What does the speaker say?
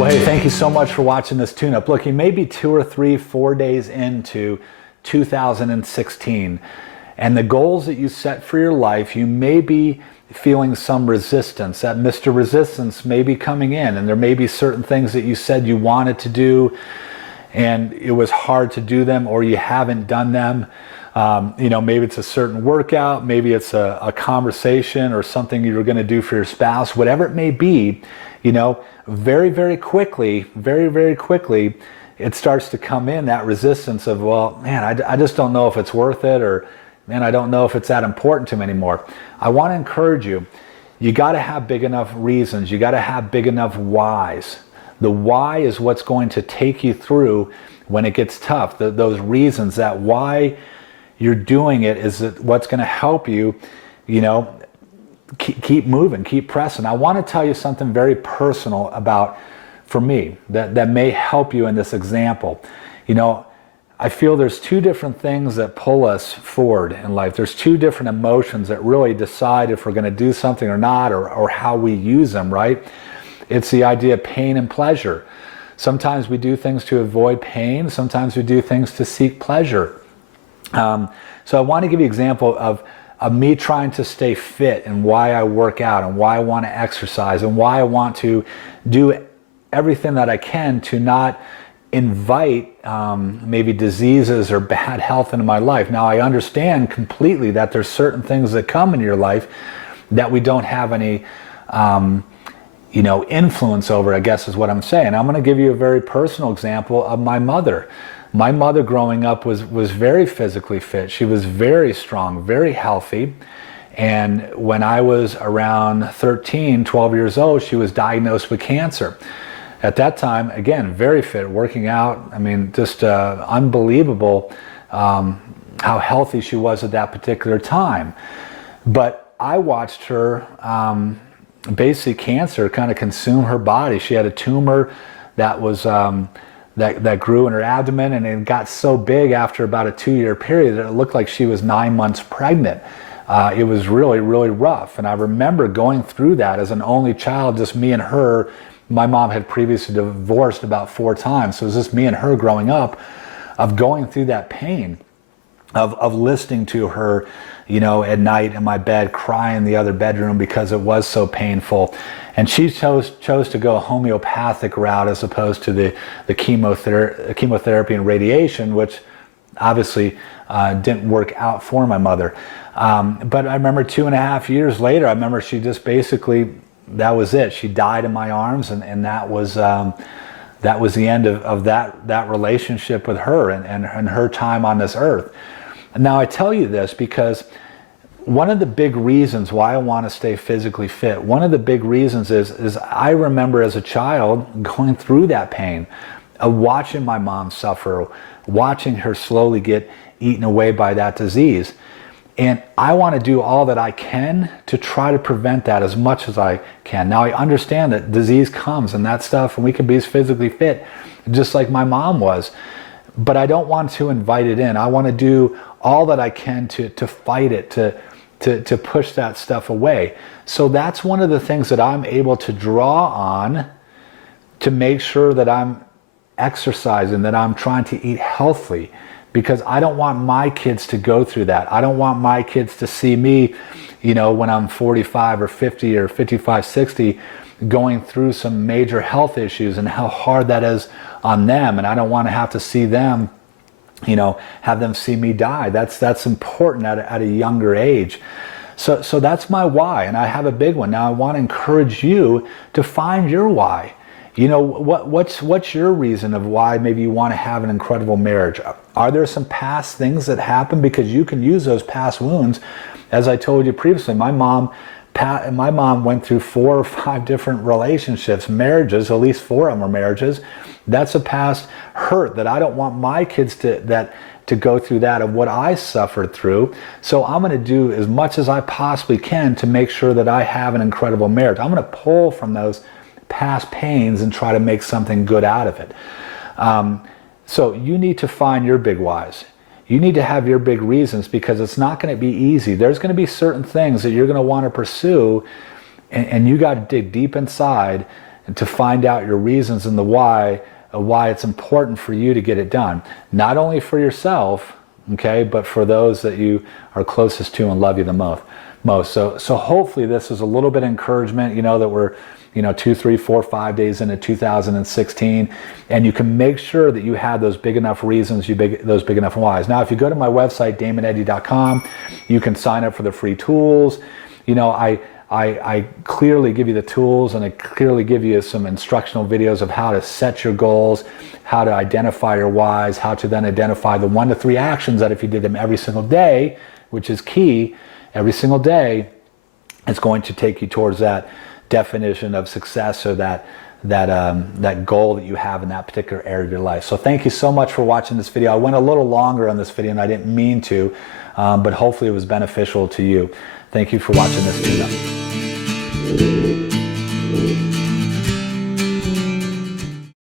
Well, hey, thank you so much for watching this tune-up. Look, you may be 2 or 3, 4 days into 2016, and the goals that you set for your life, you may be feeling some resistance. That Mr. Resistance may be coming in, and there may be certain things that you said you wanted to do, and it was hard to do them, or you haven't done them. Maybe it's a certain workout, maybe it's a conversation or something you're going to do for your spouse, whatever it may be. Very, very quickly, it starts to come in, that resistance of, well, man, I just don't know if it's worth it, or man, I don't know if it's that important to me anymore. I want to encourage you, you got to have big enough reasons, you got to have big enough whys. The why is what's going to take you through when it gets tough. Those reasons, that why you're doing it is what's going to help you, keep moving, keep pressing. I want to tell you something very personal about, for me, that may help you in this example. I feel there's two different things that pull us forward in life. There's two different emotions that really decide if we're going to do something or not, or how we use them, right? It's the idea of pain and pleasure. Sometimes we do things to avoid pain. Sometimes we do things to seek pleasure. So I want to give you an example of me trying to stay fit, and why I work out, and why I want to exercise, and why I want to do everything that I can to not invite maybe diseases or bad health into my life. Now, I understand completely that there's certain things that come in your life that we don't have any influence over, I guess is what I'm saying. I'm going to give you a very personal example of my mother. My mother growing up was very physically fit. She was very strong, very healthy. And when I was around 13, 12 years old, she was diagnosed with cancer. At that time, again, very fit, working out. I mean, just unbelievable how healthy she was at that particular time. But I watched her, basically cancer kind of consume her body. She had a tumor that was that grew in her abdomen, and it got so big after about a 2-year period that it looked like she was 9 months pregnant. It was really, really rough. And I remember going through that as an only child, just me and her. My mom had previously divorced about 4 times, so it was just me and her growing up, of going through that pain, of listening to her, at night in my bed, crying in the other bedroom because it was so painful. And she chose to go a homeopathic route as opposed to the chemotherapy and radiation, which obviously didn't work out for my mother. But I remember 2.5 years later, I remember she just basically, that was it. She died in my arms, and that was the end of that relationship with her and her time on this earth. And now I tell you this because one of the big reasons why I want to stay physically fit, one of the big reasons is I remember as a child going through that pain of watching my mom suffer, watching her slowly get eaten away by that disease. And I want to do all that I can to try to prevent that as much as I can. Now, I understand that disease comes and that stuff, and we can be physically fit just like my mom was. But I don't want to invite it in. I want to do all that I can to fight it, to push that stuff away. So that's one of the things that I'm able to draw on to make sure that I'm exercising, that I'm trying to eat healthily, because I don't want my kids to go through that. I don't want my kids to see me, when I'm 45 or 50 or 55, 60, going through some major health issues and how hard that is on them. And I don't want to have to see them, have them see me die. That's important at a younger age. So that's my why, and I have a big one. Now I want to encourage you to find your why. What's your reason of why maybe you want to have an incredible marriage? Are there some past things that happened? Because you can use those past wounds. As I told you previously, my mom went through 4 or 5 different relationships, marriages, at least 4 of them were marriages. That's a past hurt that I don't want my kids to go through, that of what I suffered through. So I'm going to do as much as I possibly can to make sure that I have an incredible marriage. I'm going to pull from those past pains and try to make something good out of it. So you need to find your big whys. You need to have your big reasons, because it's not going to be easy. There's going to be certain things that you're going to want to pursue, and you got to dig deep inside to find out your reasons and the why it's important for you to get it done. Not only for yourself, okay, but for those that you are closest to and love you the most. So hopefully this is a little bit of encouragement, that we're 2, 3, 4, 5 days into 2016, and you can make sure that you have those big enough reasons, those big enough whys. Now, if you go to my website, damoneddy.com, you can sign up for the free tools. I clearly give you the tools, and I clearly give you some instructional videos of how to set your goals, how to identify your whys, how to then identify the 1 to 3 actions that if you did them every single day, which is key, every single day, it's going to take you towards that definition of success, or that goal that you have in that particular area of your life. So thank you so much for watching this video. I went a little longer on this video and I didn't mean to, but hopefully it was beneficial to you. Thank you for watching this video.